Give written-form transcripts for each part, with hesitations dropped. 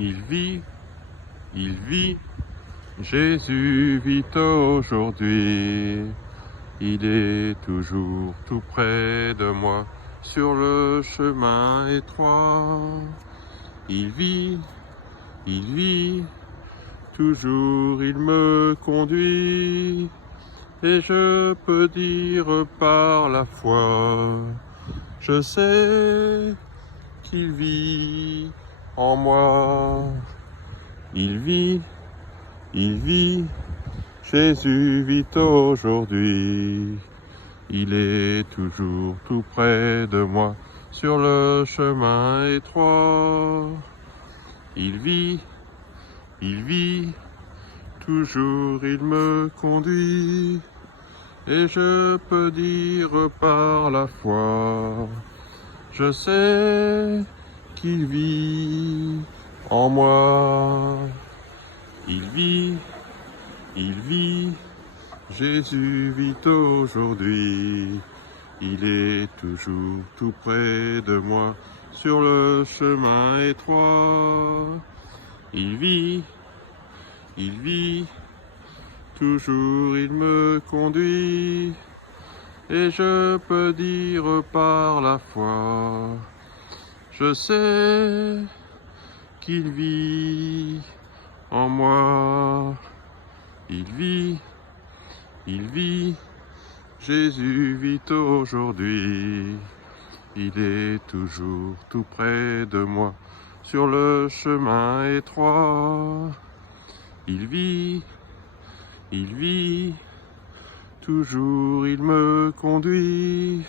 Il vit, Jésus vit aujourd'hui. Il est toujours tout près de moi, sur le chemin étroit. Il vit, toujours il me conduit. Et je peux dire par la foi, je sais qu'il vit en moi. Il vit, Jésus vit aujourd'hui. Il est toujours tout près de moi, sur le chemin étroit. Il vit, toujours il me conduit. Et je peux dire par la foi, je sais qu'il vit en moi. Il vit, Jésus vit aujourd'hui. Il est toujours tout près de moi, sur le chemin étroit. Il vit, toujours il me conduit. Et je peux dire par la foi, je sais qu'il vit en moi. Il vit, Jésus vit aujourd'hui. Il est toujours tout près de moi, sur le chemin étroit. Il vit, toujours il me conduit.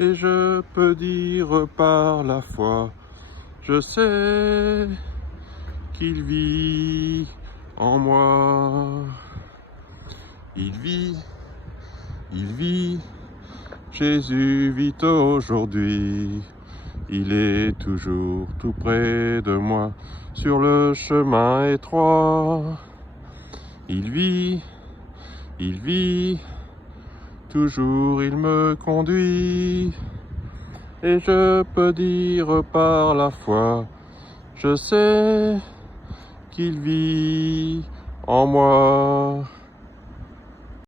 Et je peux dire par la foi, je sais qu'il vit en moi. Il vit, Jésus vit aujourd'hui. Il est toujours tout près de moi, sur le chemin étroit. Il vit, toujours il me conduit. Et je peux dire par la foi, je sais qu'il vit en moi.